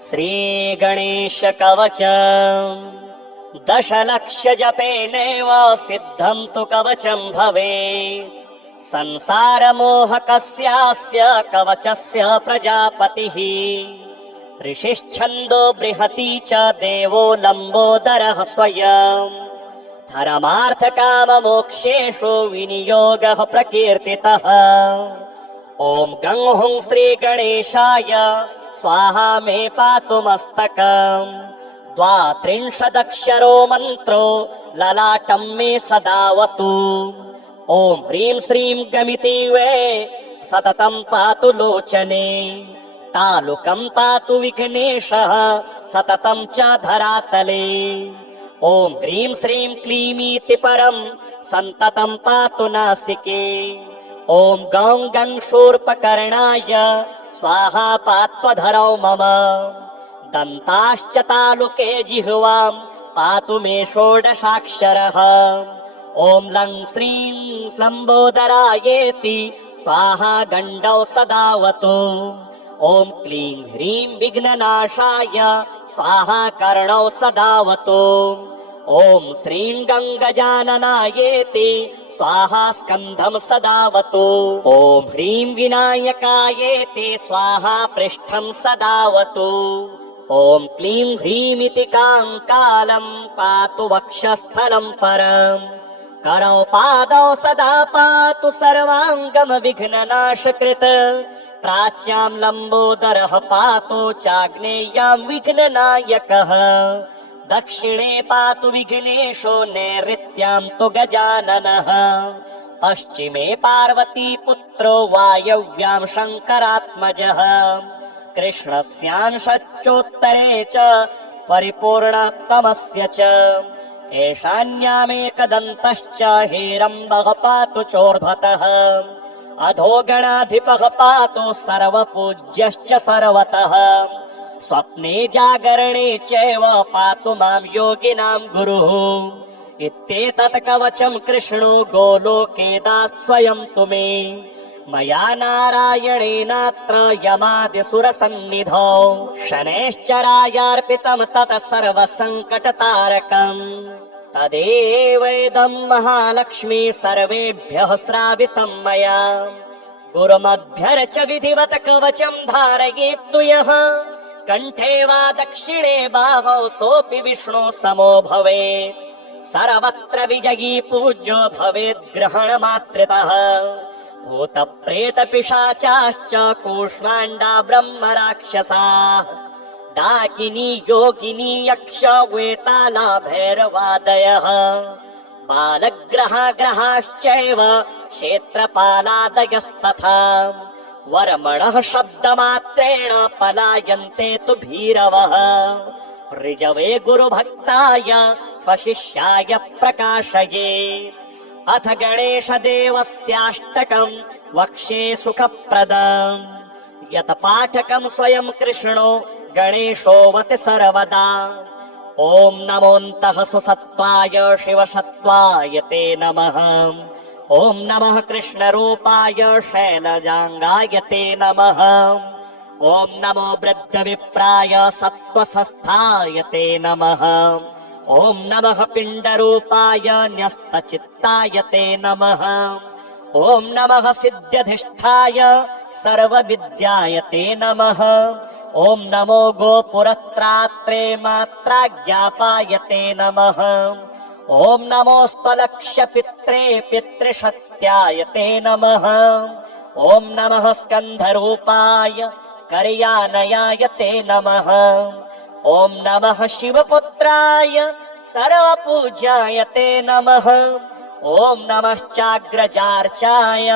श्री गणेश कवच 10,00,000 जपेनेव सिद्धं तु कवचं भवेत्। संसार मोहकस्यास्य कवचस्य प्रजापतिः ऋषिश्छन्दो बृहती च देवो लम्बोदरः स्वयं। धर्मार्थकाममोक्षेषु विनियोगः प्रकीर्तितः। ॐ गं हुं श्री गणेशाय स्वाहा मे पातु मस्तकम्। 32 मन्त्रो ललाटं मे सदावतु। ॐ ह्रीं श्रीं गमिति वे सततं पातु लोचने। तालुकं पातु विघ्नेशः सततं च धरातले। ॐ ह्रीं श्रीं क्लीमीति परं सन्ततं पातु नासिके। ॐ गं गं शूर्पकर्णाय स्वाहा पात्वधरौ मम। दन्ताश्च तालुके जिह्वां पातु मे 16 ॐ लं श्रीं लम्बोदरायेति स्वाहा गण्डौ सदावतु। ॐ क्लीं ह्रीं विघ्ननाशाय स्वाहा कर्णौ सदावतु। ॐ श्रीं गङ्गजाननायेति स्वाहा स्कन्धं सदावतु। ॐ ह्रीं विनायकायेति स्वाहा पृष्ठं सदावतु। ॐ क्लीं ह्रीमिति काङ्कालं पातु वक्षस्थलं परम्। करौ पादौ सदा पातु सर्वाङ्गं विघ्ननाशकृत्। प्राच्यां लम्बोदरः पातु चाग्नेयां विघ्ननायकः। दक्षिणे पातु विघ्नेशो नैऋत्यां तु गजाननः। पश्चिमे पार्वती पुत्रो वायव्यां शङ्करात्मजः। कृष्णस्यांशच्चोत्तरे च परिपूर्णतमस्य च। ईशान्यामेकदन्तश्च हेरम्बः पातु चोर्ध्वतः। अधो गणाधिपः पातु सर्वपूज्यश्च सर्वतः। स्वप्ने जागरणे चैव पातु मां योगिनां गुरुः। इत्येतत् कवचं कृष्णो गोलोके दात् स्वयं तु मे। मया नारायणेनात्र यमादिसुरसन्निधौ शनैश्चरायार्पितं तत् सर्वसङ्कटतारकम्। तदेवेदं महालक्ष्मी सर्वेभ्यः श्रावितं मया। गुरुमभ्यर्च विधिवत कवचं धारयेत्तु यः। कण्ठे वा दक्षिणे बाहौ सोऽपि विष्णु समो भवेत्। सर्वत्र विजयी पूज्यो भवेत् ग्रहणमात्रितः। भूतप्रेतपिशाचाश्च कूष्माण्डा ब्रह्म राक्षसाः। डाकिनी योगिनी यक्ष वेताला भैरवादयः। बालग्रहाश्चैव क्षेत्रपालादयस्तथा। वर्मणः शब्दमात्रेण पलायन्ते तु भीरवः। ऋजवे गुरुभक्ताय स्वशिष्याय प्रकाशये। अथ गणेशदेवस्याष्टकं वक्ष्ये सुखप्रदम्। यत् पाठकं स्वयं कृष्णो गणेशोऽवति सर्वदा। ॐ नमोऽन्तः सुसत्त्वाय शिवसत्त्वाय ते नमः। ॐ नमः कृष्णरूपाय शैलजाङ्गाय ते नमः। ॐ नमो वृद्धविप्राय सत्त्वसंस्थाय ते नमः। ॐ नमः पिण्डरूपाय न्यस्तचित्ताय ते नमः। ॐ नमः सिद्ध्यधिष्ठाय सर्वविद्याय ते नमः। ॐ नमो गोपुरत्रात्रे मात्राज्ञापाय ते नमः। ॐ नमोऽस्त्वलक्ष्यपित्रे पितृशत्याय ते नमः। ॐ नमः स्कन्धरूपाय कर्यानयाय ते नमः। ॐ नमः शिवपुत्राय सर्वपूज्याय ते नमः। ॐ नमश्चाग्रजार्चाय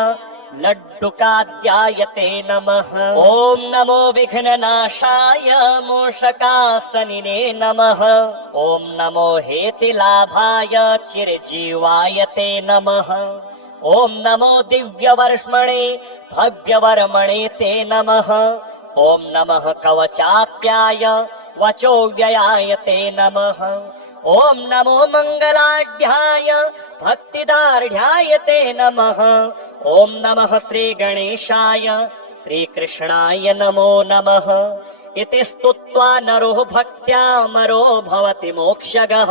लड्डुकाद्याय ते नमः। ॐ नमो विघ्ननाशाय मूषकासनिने नमः। ॐ नमो हेतिलाभाय चिरजीवाय ते नमः। ॐ नमो दिव्यवर्ष्मणे भव्यवर्मणे ते नमः। ॐ नमः कवचाप्याय वचोव्ययाय ते नमः। ॐ नमो मङ्गलाढ्याय भक्तिदार्ढ्याय ते नमः। ॐ नमः श्रीगणेशाय श्रीकृष्णाय नमो नमः। इति स्तुत्वा नरो भक्त्यामरो भवति मोक्षगः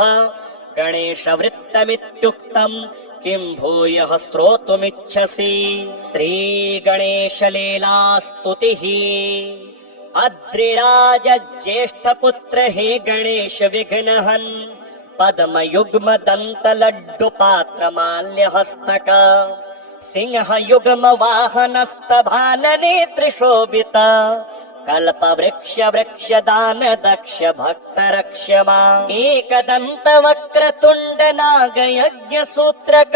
गणेशवृत्तमित्युक्तम् किं भूयः श्रोतुमिच्छसि। श्रीगणेशलीलास्तुतिः। अद्रिराज ज्येष्ठपुत्र हे गणेश विघ्नहन् पद्मयुग्म दन्त लड्डु पात्र माल्य हस्तक सिंह युग्म वाहनस्तभान नेत्र शोभित कल्प वृक्ष वृक्ष दान दक्ष भक्त रक्ष माम्। एकदन्त वक्रतुण्ड नाग यज्ञ सूत्रक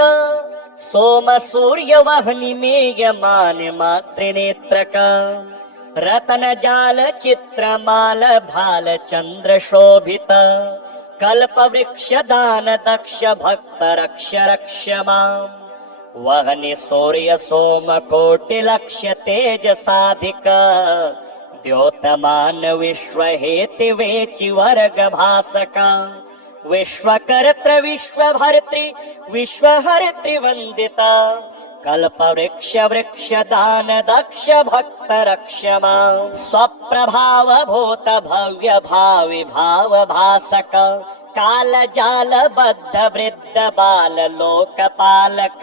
सोम सूर्य वह्नि मेयमान मातृनेत्रक रतन जाल चित्रमाल भाल चंद्र शोभित कल्प वृक्ष दान दक्ष भक्त रक्ष रक्ष माम्। वह्नि सूर्य सोम कोटि लक्ष्य तेज साधिक द्योतमान विश्व हेति वेचि वर्ग भासक विश्वकर्त्र विश्वभर्तृ विश्वहर्तृ वंदिता कल्प वृक्ष वृक्ष दान दक्ष भक्त रक्ष माम्। स्वप्रभाव भूत भव्य भावि भाव भासक काल जाल बद्ध वृद्ध बाल लोकपालक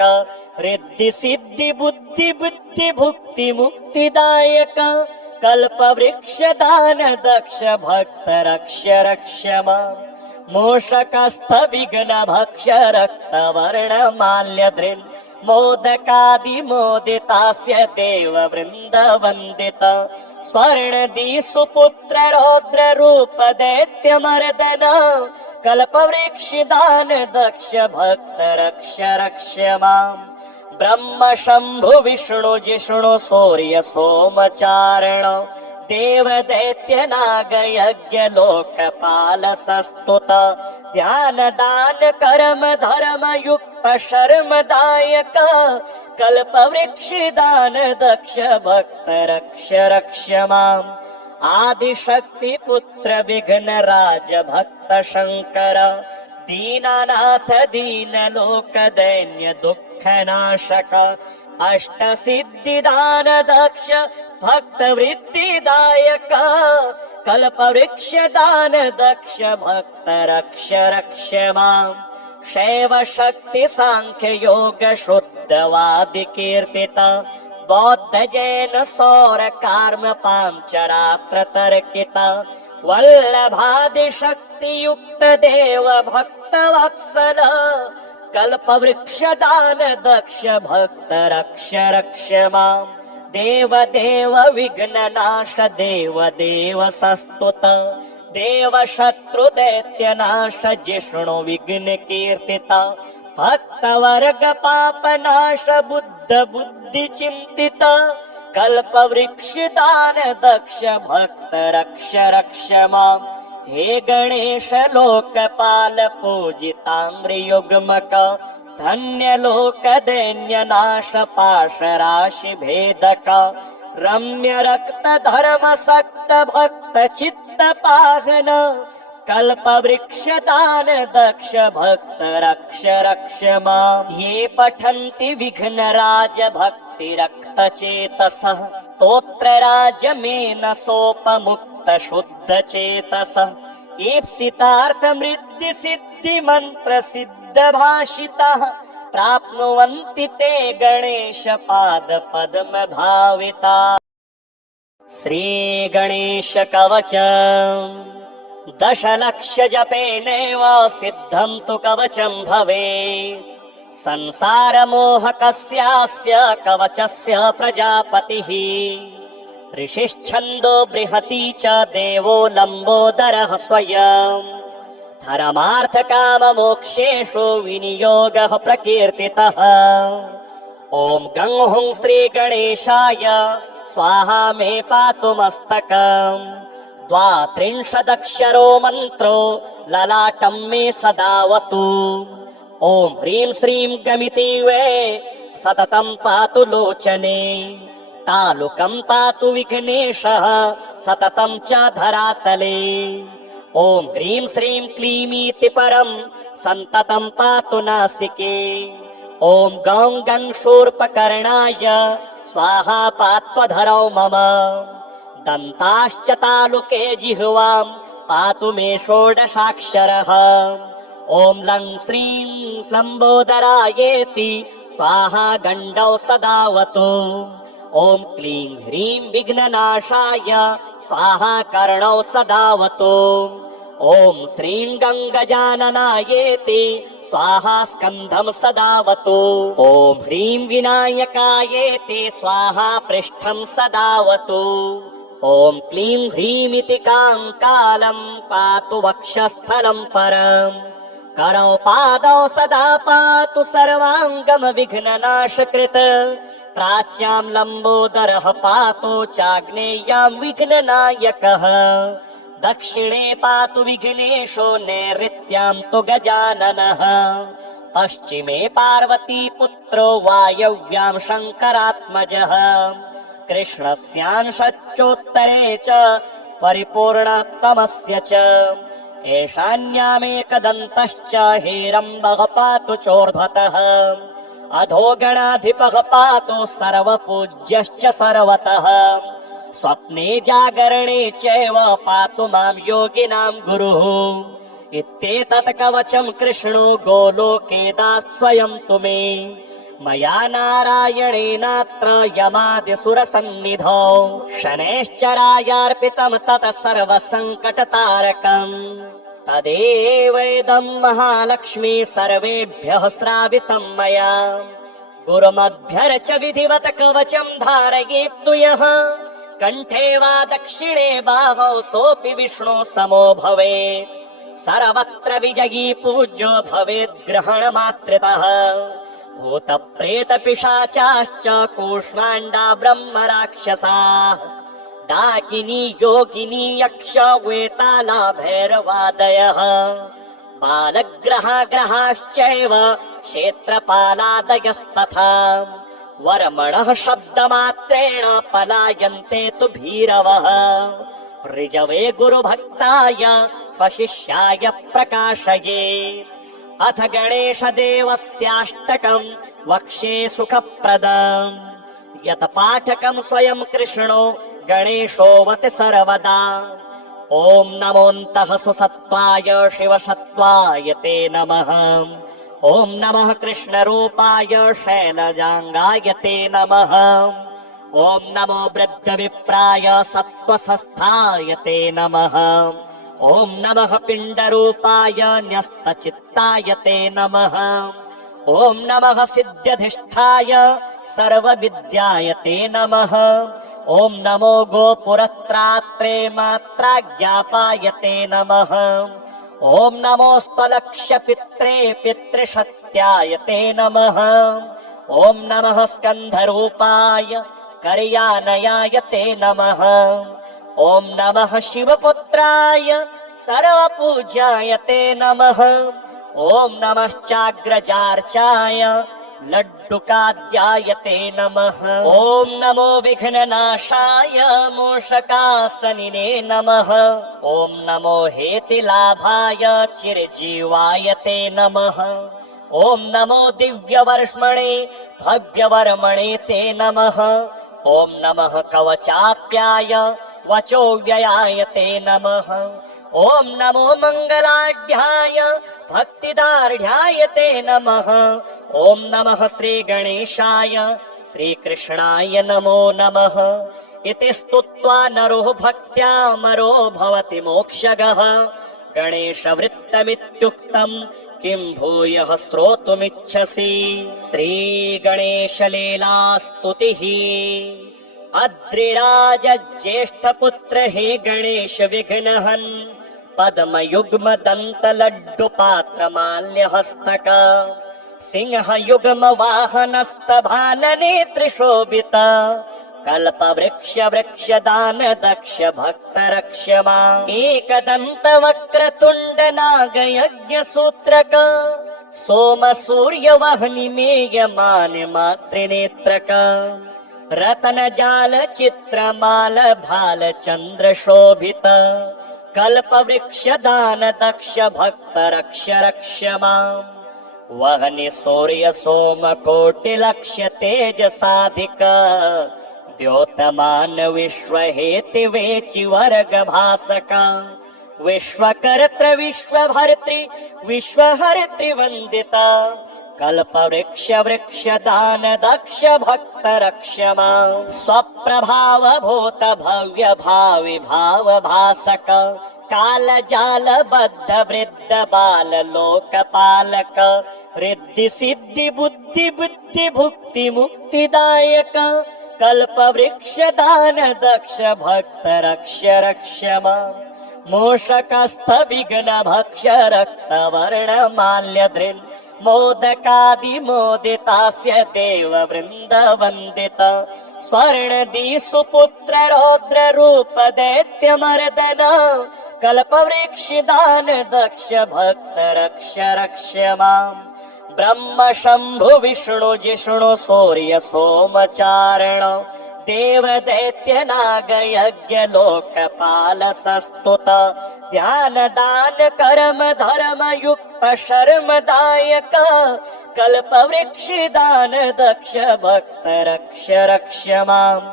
रिद्धि सिद्धि बुद्धि बुद्धि भुक्ति मुक्तिदायक कल्प वृक्ष दान दक्ष भक्त रक्ष रक्ष माम्। मूषकस्थ विघ्न भक्ष रक्त वर्ण माल्य धृन् मोदकादि मोदितास्य देव वृंद वंदित स्वर्ण सुपुत्र रौद्र रूप दैत्य मर्दन कल्प वृक्ष दान दक्ष भक्त रक्ष रक्ष माम्। ब्रह्म शंभु विष्णु जिष्णु सूर्य सोमचारण देव दैत्य नाग यज्ञ लोकपाल सस्तुत ध्यान दान कर्म धर्म युक्त शर्म दायक कल्प वृक्ष दान दक्ष भक्त रक्ष रक्ष माम्। आदिशक्ति पुत्र विघ्न राज भक्त शंकर दीनानाथ दीन लोक दैन्य दुःख नाशक अष्ट सिद्धि दान दक्ष भक्त वृत्तिदायक कल्प वृक्ष दान दक्ष भक्त रक्ष रक्ष माम्। शैव शक्ति सांख्य योग शुद्धवादि कीर्तित बौद्ध जैन सौर कार्म पांचरात्र तर्कित वल्लभादि शक्ति युक्त देव भक्त वत्सल कल्प वृक्ष दान दक्ष भक्त रक्ष रक्ष माम्। देव देव विघ्न नाश देव देव सस्तुत देव शत्रु दैत्य नाश जिष्णु विघ्न कीर्तिता भक्त वर्ग पाप नाश बुद्ध बुद्धि चिंतिता कल्प वृक्ष दान दक्ष भक्त रक्ष रक्ष माम्। हे गणेश लोकपाल पूजिताम्र युग्मक धन्य लोक दैन्य नाश पाश राशि भेदक रम्य रक्त धर्म सक्त भक्त चित्त पाहन कल्प वृक्ष दान दक्ष भक्त रक्ष रक्ष माम्। ये पठन्ति विघ्न राज भक्ति रक्त चेतसः स्तोत्र राज मेन सोपमुक्त शुद्ध चेतसः ईप्सितार्थ मृद्धि सिद्धि मंत्र सिद्ध भाषितः प्राप्नुवन्ति ते गणेश पाद पद्म भाविता। श्री गणेश कवच दशलक्ष जपेनैव सिद्धं तु कवचं भवेत् संसार मोहकस्यास्य कवचस्य प्रजापतिः ऋषिश्छन्दो बृहती च देवो लम्बोदरः स्वयं धर्मार्थ काम मोक्षेषु विनियोगः प्रकीर्तितः। ॐ गं हुं श्री गणेशाय स्वाहा मे पातु मस्तकम् 32 मन्त्रो ललाटं मे सदावतु। ॐ ह्रीं श्रीं गमिति वे सततं पातु लोचने तालुकं पातु विघ्नेशः सततं च धरातले। ॐ ह्रीं श्रीं क्लीमीति परं सन्ततं पातु नासिके। ॐ गं गं शूर्पकर्णाय स्वाहा पात्वधरौ मम दन्ताश्च तालुके जिह्वां पातु मे षोडशाक्षरः। ॐ लं श्रीं लम्बोदरायेति स्वाहा गण्डौ सदावतु। ॐ क्लीं ह्रीं विघ्ननाशाय स्वाहा कर्णौ सदावतु। ॐ श्रीं गङ्गजाननायेति स्वाहा स्कन्धं सदावतु। ॐ ह्रीं विनायकायेति स्वाहा पृष्ठं सदावतु। ॐ क्लीं ह्रीमिति काङ्कालं पातु वक्षस्थलं परम्। करौ पादौ सदा पातु सर्वाङ्गं विघ्ननाशकृत्। प्राच्यां लम्बोदरः पातु चाग्नेयां विघ्ननायकः। दक्षिणे पातु विघ्नेशो नैऋत्यां तु गजाननः। पश्चिमे पार्वतीपुत्रो वायव्यां शङ्करात्मजः। कृष्णस्यांशच्चोत्तरे च परिपूर्णतमस्य च। ईशान्यामेकदन्तश्च हेरम्बः पातु चोर्ध्वतः। अधो गणाधिपः पातु सर्वपूज्यश्च सर्वतः। स्वप्ने जागरणे चैव पातु मां योगिनां गुरुः। इत्येतत् कवचं कृष्णो गोलोके दात् स्वयं तु मे। मया नारायणेनात्र यमादिसुरसन्निधौ शनैश्चरायार्पितं तत् सर्वसङ्कटतारकम्। तदेवेदं महालक्ष्मी सर्वेभ्यः श्रावितं मया। गुरुमभ्यर्च विधिवत कवचं धारयेत्तु यः। कण्ठे वा दक्षिणे बाहौ सोऽपि विष्णु समो भवेत्। सर्वत्र विजयी पूज्यो भवेत् ग्रहणमात्रितः। भूतप्रेतपिशाचाश्च कूष्माण्डा ब्रह्म राक्षसाः। डाकिनी योगिनी यक्ष वेताला भैरवादयः। बालग्रहाश्चैव क्षेत्रपालादयस्तथा। वर्मणः शब्दमात्रेण पलायन्ते तु भीरवः। ऋजवे गुरुभक्ताय वशिष्याय प्रकाशये। अथ गणेशदेवस्याष्टकं वक्ष्ये सुखप्रदम्। यत् पाठकं स्वयं कृष्णो गणेशोऽवति सर्वदा। ॐ नमोऽन्तः सुसत्त्वाय शिवसत्त्वाय ते नमः। ॐ नमः कृष्णरूपाय शैलजाङ्गाय ते नमः। ॐ नमो वृद्धविप्राय सत्त्वसस्थाय ते नमः। ॐ नमः पिण्डरूपाय न्यस्तचित्ताय ते नमः। ॐ नमः सिद्ध्यधिष्ठाय सर्वविद्याय ते नमः। ॐ नमो गोपुरत्रात्रे मात्राज्ञापाय ते नमः। ॐ नमोऽस्त्वलक्ष्यपित्रे पितृशत्याय ते नमः। ॐ नमः स्कन्धरूपाय कर्यानयाय ते नमः। ॐ नमः शिवपुत्राय सर्वपूज्याय ते नमः। ॐ नमश्चाग्रजार्चाय लड्डुकाद्याय ते नमः। ॐ नमो विघ्ननाशाय मूषकासनिने नमः। ॐ नमो हेतिलाभाय चिरजीवाय ते नमः। ॐ नमो दिव्यवर्ष्मणे भव्यवर्मणे ते नमः। ॐ नमः कवचाप्याय वचोव्ययाय ते नमः। ॐ नमो मङ्गलाढ्याय भक्तिदार्ढ्याय ते नमः। ॐ नमः श्रीगणेशाय श्रीकृष्णाय नमो नमः। इति स्तुत्वा नरो भक्त्यामरो भवति मोक्षगः। गणेशवृत्तमित्युक्तम् किं भूयः श्रोतुमिच्छसि। श्रीगणेशलीलास्तुतिः। अद्रिराज ज्येष्ठपुत्र हे गणेश विघ्नहन्। पद्मयुग्मदन्तलड्डुपात्रमाल्यहस्तक। सिंहयुग्मवाहनस्तभालनेत्रिशोभित। कल्पवृक्षदान दक्ष भक्त रक्ष माम्। एकदन्तवक्रतुण्डनागयज्ञसूत्रक। सोमसूर्यवह्निमेयमान मातृनेत्रक। रतनजाल चित्रमाल भाल चन्द्रशोभित। कल्पवृक्षदान दक्ष भक्त रक्ष रक्ष माम्। वह्नि सूर्य सोम कोटिलक्ष्य तेजसाधिक। द्योतमान विश्वहेति वेचि वर्ग भासक विश्वकर्त्र विश्वभर्तृ विश्वहर्तृ वंदिता कल्पवृक्ष वृक्षदान दक्ष भक्त रक्षमा स्वप्रभाव भूत भव्य भावि भाव भासक काल जाल बद्ध वृद्ध बाल लोकपालक रिद्धि सिद्धि बुद्धि बुद्धि भुक्ति मुक्तिदायक कल्प वृक्ष दान दक्ष भक्त रक्ष रक्षमा मूषकस्थ विघ्न भक्ष रक्त वर्ण माल्य धृन् मोदकादि मोदितास्य देव वृंद वंदित स्वर्णदि सुपुत्र रौद्र रूप दैत्य मर्दन कल्पवृक्ष दान दक्ष भक्त रक्ष रक्षमाम् ब्रह्म शंभु विष्णु जिष्णु सूर्य सोमचारण देव दैत्य नाग यज्ञ लोकपाल सस्तुत ध्यान दान कर्म धर्म युक्त शर्म दायक कल्प वृक्ष दान दक्ष भक्त रक्ष रक्षमाम्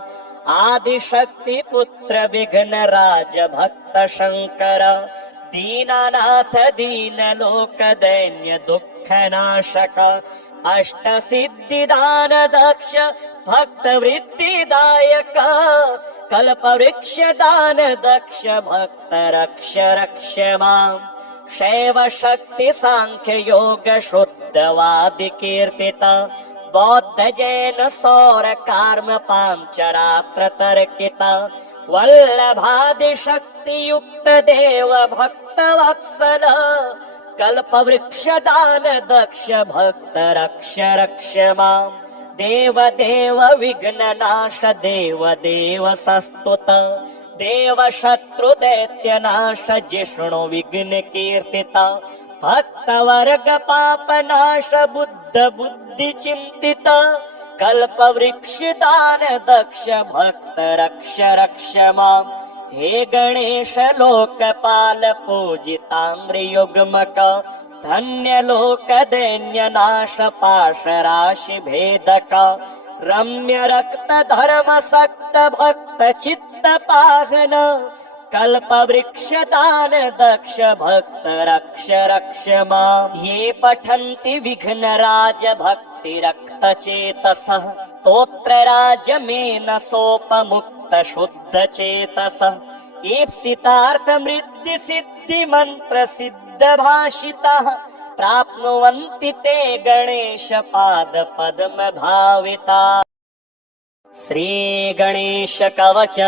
आदि शक्ति पुत्र विघ्न राज भक्त शंकर दीनानाथ दीन लोक दैन्य दुख नाशक अष्ट सिद्धि दान दक्ष भक्त वृत्ति दायक कल्प वृक्ष दान दक्ष भक्त रक्ष रक्षमाम् शैव शक्ति सांख्य योग शुद्धवादि कीर्तिता बौद्ध जैन सौर कार्म पांचरात्र तर्किता वल्लभादि शक्ति युक्त देव भक्त वत्सल कल्प वृक्ष दान दक्ष भक्त रक्ष रक्षमाम् देव देव विघ्न नाश देव देव सस्तुत देव शत्रु दैत्य नाश जिष्णु विघ्न कीर्तिता भक्त वर्ग पाप नाश बुद्ध बुद्धि चिंतिता कल्प वृक्ष दान दक्ष भक्त रक्ष रक्षमाम् हे गणेश लोकपाल पूजितांग्र युग्मक धन्य लोक दैन्य नाश पाश राशि भेदक रम्य रक्त धर्म सक्त भक्त चित्त पाहन कल्प वृक्ष दान दक्ष भक्त रक्ष रक्षमाम् ये पठन्ति विघ्न राज भक्ति रक्त चेतसः स्तोत्र राज मेन सोपमुक्त शुद्ध चेतसः ईप्सितार्थ मृद्धि सिद्धि मंत्र सिद्ध भाषितः प्राप्नुवन्ति ते गणेश पाद पद्म भाविता श्री गणेश कवच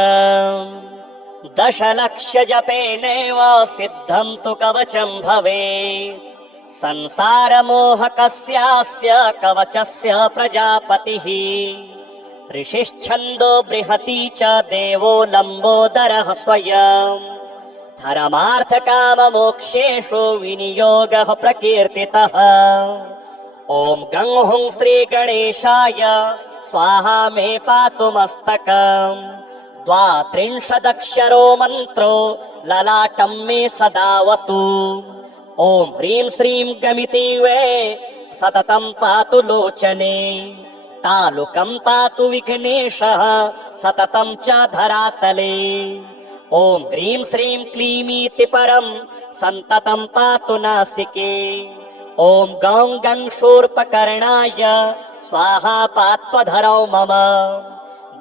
10 लक्ष जपेनैव सिद्धं तु कवचं भवेत् संसार मोह कस्यास्य कवचस्य प्रजापतिः ऋषिश्छन्दो बृहती च देवो लम्बोदरः स्वयं धर्मार्थ काम मोक्षेषु विनियोगः प्रकीर्तितः ॐ गं हुं श्री गणेशाय स्वाहा मे पातु मस्तकम् 32 मन्त्रो ललाटं मे सदावतु ॐ ह्रीं श्रीं गमिति वे सततं पातु लोचने तालुकं पातु विघ्नेशः सततं च धरातले ॐ ह्रीं श्रीं क्लीमीति परं सन्ततं पातु नासिके ॐ गं गं शूर्पकर्णाय स्वाहा पात्वधरौ मम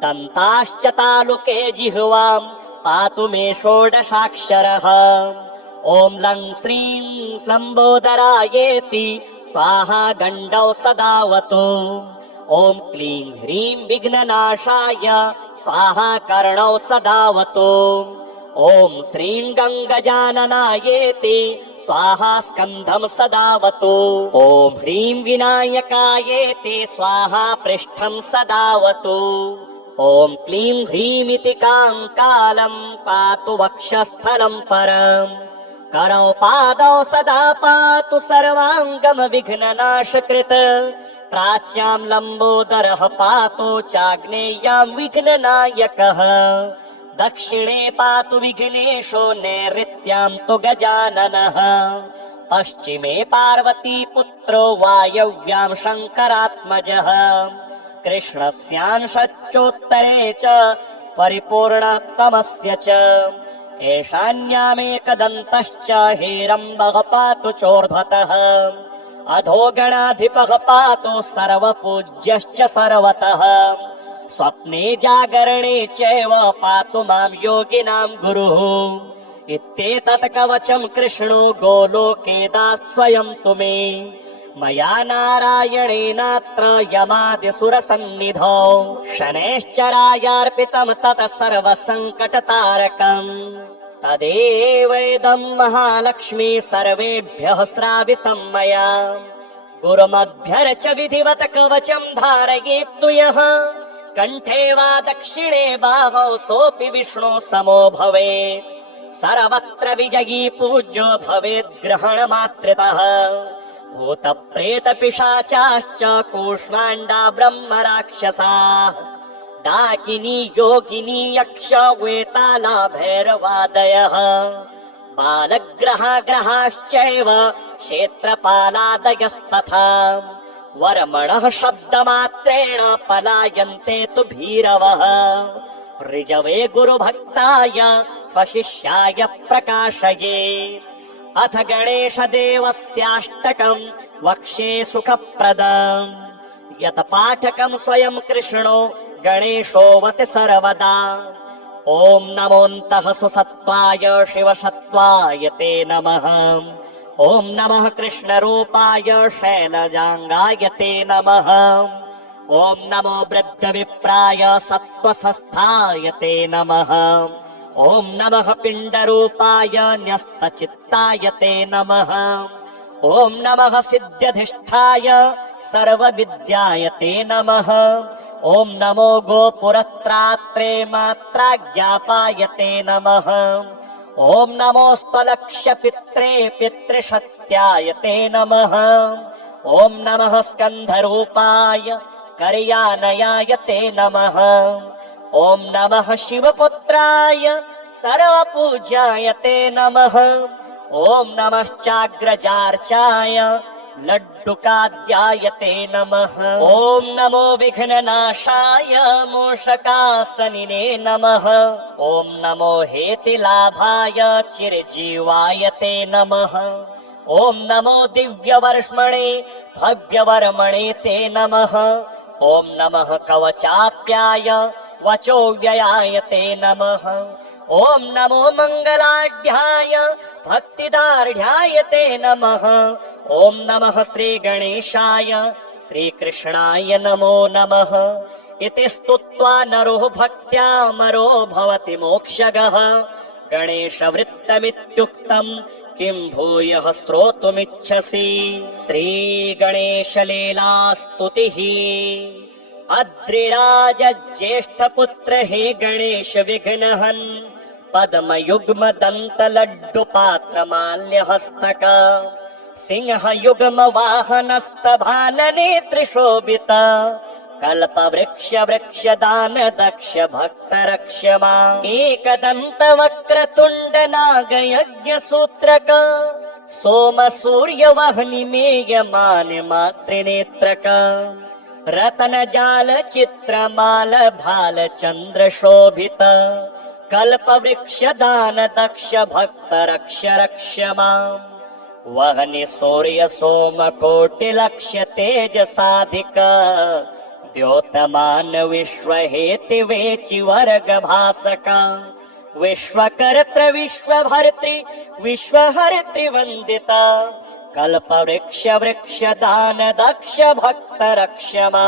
दन्ताश्च तालुके जिह्वां पातु मे षोडशाक्षरः ॐ लं श्रीं लम्बोदरायेति स्वाहा गण्डौ सदावतु ॐ क्लीं ह्रीं विघ्ननाशाय स्वाहा कर्णौ सदावतु ॐ श्रीं गङ्गजाननायेति स्वाहा स्कन्धं सदावतु ॐ ह्रीं विनायकायेति स्वाहा पृष्ठं सदावतु ॐ क्लीं ह्रीमिति काङ्कालं पातु वक्षस्थलं परम् करौ पादौ सदा पातु सर्वाङ्गं विघ्ननाशकृत् प्राच्यां लम्बोदरः पातु चाग्नेयां विघ्ननायकः दक्षिणे पातु विघ्नेशो नैऋत्यां तु गजाननः पश्चिमे पार्वती पुत्रो वायव्यां शङ्करात्मजः कृष्णस्यांशच्चोत्तरे च परिपूर्णतमस्य च एषान्यामेकदन्तश्च हेरम्बः पातु चोर्ध्वतः अधोगणाधिपः पातु सर्वपूज्यश्च सर्वतः स्वप्ने जागरणे चैव पातु मां योगिनां गुरुः इत्येतत् कवचं कृष्णो गोलोके दात् स्वयं तु मे मया नारायणेनात्र यमादिसुरसन्निधौ शनैश्चरायार्पितं तत् सर्वसङ्कटतारकम् तदेवेदं महालक्ष्मी सर्वेभ्यः श्रावितं मया गुरुमभ्यर्च विधिवत कवचं धारयेत्तु यः कण्ठे वा दक्षिणे बाहौ सोऽपि विष्णु समो भवेत् सर्वत्र विजयी पूज्यो भवेत् ग्रहणमात्रितः भूतप्रेतपिशाचाश्च कूष्माण्डा ब्रह्म राक्षसाः डाकिनी योगिनी यक्ष वेताला भैरवादयः बालग्रहाश्चैव क्षेत्रपालादयस्तथा वर्मणः शब्दमात्रेण पलायन्ते तु भीरवः ऋजवे गुरुभक्ताय वशिष्याय प्रकाशये अथ गणेशदेवस्याष्टकम् वक्ष्ये सुखप्रदम् यत् पाठकम् स्वयं कृष्णो गणेशोऽवति सर्वदा ॐ नमोऽन्तः सुसत्त्वाय शिवसत्त्वाय ते नमः ॐ नमः कृष्णरूपाय शैलजाङ्गाय ते नमः ॐ नमो वृद्धविप्राय सत्त्वसंस्थाय ते नमः ॐ नमः पिण्डरूपाय न्यस्तचित्ताय ते नमः ॐ नमः सिद्ध्यधिष्ठाय सर्वविद्याय ते नमः ॐ नमो गोपुरत्रात्रे मात्राज्ञापाय ते नमः ॐ नमोऽस्त्वलक्ष्यपित्रे पितृशत्याय ते नमः ॐ नमः स्कन्धरूपाय कर्यानयाय ते नमः ॐ नमः शिवपुत्राय सर्वपूज्याय ते नमः ॐ नमश्चाग्रजार्चाय लड्डुकाद्याय ते नमः ॐ नमो विघ्ननाशाय मूषकासनिने नमः ॐ नमो हेतिलाभाय चिरजीवाय ते नमः ॐ नमो दिव्यवर्ष्मणे भव्यवर्मणे ते नमः ॐ नमः कवचाप्याय वचोव्ययाय ते नमः ॐ नमो मङ्गलाढ्याय भक्तिदार्ढ्याय ते नमः ॐ नमः श्रीगणेशाय श्रीकृष्णाय नमो नमः इति स्तुत्वा नरो भक्त्यामरो भवति मोक्षगः गणेशवृत्तमित्युक्तम् किं भूयः श्रोतुमिच्छसि श्रीगणेशलीलास्तुतिः अद्रिराज ज्येष्ठपुत्र हे गणेश विघ्नहन् पद्मयुग्मदन्तलड्डुपात्रमाल्यहस्तक सिंहयुग्मवाहनस्तभालनेत्रिशोभित कल्पवृक्षदान दक्ष भक्तरक्ष्यमा एकदन्तवक्रतुण्डनागयज्ञसूत्रक सोमसूर्यवह्निमेयमानमातृनेत्रक रतनजालचित्रमाल भालचन्द्रशोभित कल्पवृक्षदान दक्ष भक्तरक्ष रक्ष्यमाम् वह्नि सूर्य सोमकोटिलक्ष्य तेजसाधिक द्योतमान विश्वहेति वेचि वर्गभासक विश्वकर्तृ विश्वभर्तृ विश्वहर्तृ वन्दिता कल्पवृक्षदान दक्ष भक्त रक्ष्यमा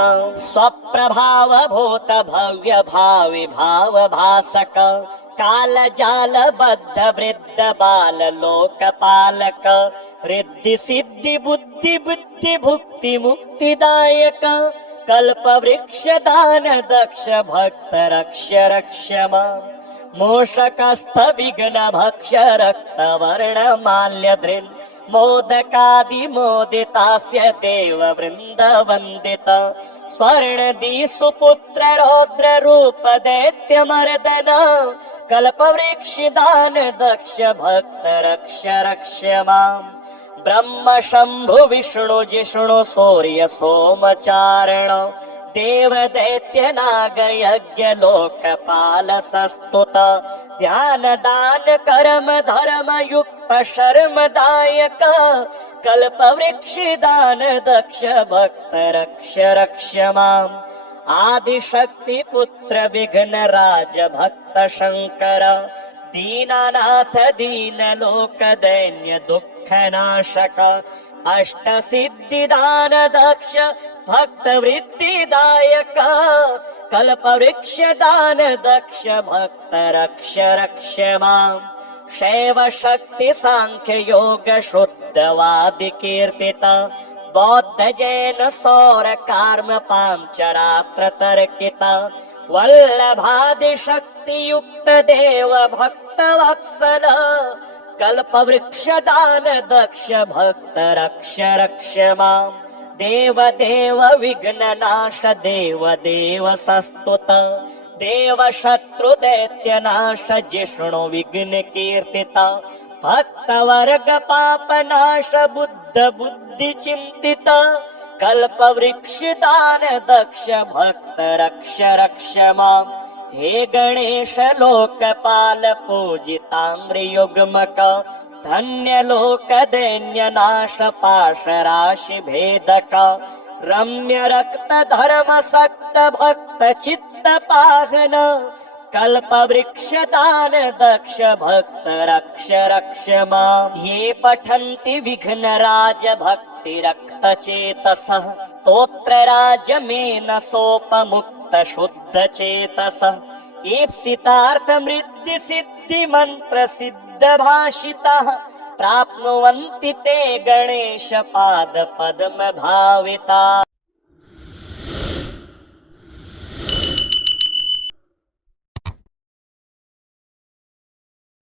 स्वप्रभाव भूत भव्य भावि भाव भासक काल जाल बद्ध वृद्ध बाल लोकपालक रिद्धि सिद्धि बुद्धि बुद्धि भुक्ति मुक्तिदायक कल्पवृक्षदान दक्ष भक्त रक्ष रक्ष्यमा मूषकस्थ विघ्न भक्ष रक्त वर्ण माल्य धृन् मोदकादि मोदितास्य देव वृन्द वन्दित स्वर्णदि सुपुत्र रौद्र रूप दैत्य मर्दन कल्पवृक्षदान दक्ष भक्त रक्ष रक्ष्यमाम् ब्रह्म शंभु विष्णु जिष्णु सूर्य सोमचारण देव दैत्य नाग यज्ञ लोकपाल संस्तुत ध्यान दान कर्म धर्म युक्त शर्म दायक कल्प वृक्ष दान दक्ष भक्त रक्ष रक्ष माम आदिशक्ति पुत्र विघ्न राज भक्त शंकर दीनानाथ दीन लोक दैन्य दुख नाशक अष्ट सिद्धि दान दक्ष भक्त वृत्ति दायक कल्प वृक्ष दान दक्ष भक्त रक्ष रक्ष माम शैव शक्ति सांख्य योग शुद्धवादि कीर्तित बौद्ध जैन सौर कार्म पांचरात्र तर्कित वल्लभादि शक्ति युक्त देव भक्त वत्सल कल्प वृक्ष दान दक्ष भक्त रक्ष रक्ष माम देव देव विघ्न नाश देव देव संस्तुत देव शत्रु दैत्य नाश जिष्णु विघ्न कीर्तित भक्त वर्ग पाप नाश बुद्ध बुद्धि चिंतित कल्प वृक्ष दान दक्ष भक्त रक्ष रक्ष माम हे गणेश लोकपाल पूजिताम्र युग्मक धन्य लोक दैन्य नाश पाश राशि भेदक रम्य रक्त धर्म सक्त भक्त चित्त पाहन कल्प वृक्ष दान दक्ष भक्त रक्ष रक्ष माम ये पठन्ति विघ्न राज भक्ति रक्त चेतसः स्तोत्र राज मेन सोपमुक्त शुद्ध चेतसः ईप्सितार्थ मृद्धि सिद्धि मंत्र सिद्ध भाषितः प्राप्नुवन्ति ते गणेश पाद पद्म भाविता।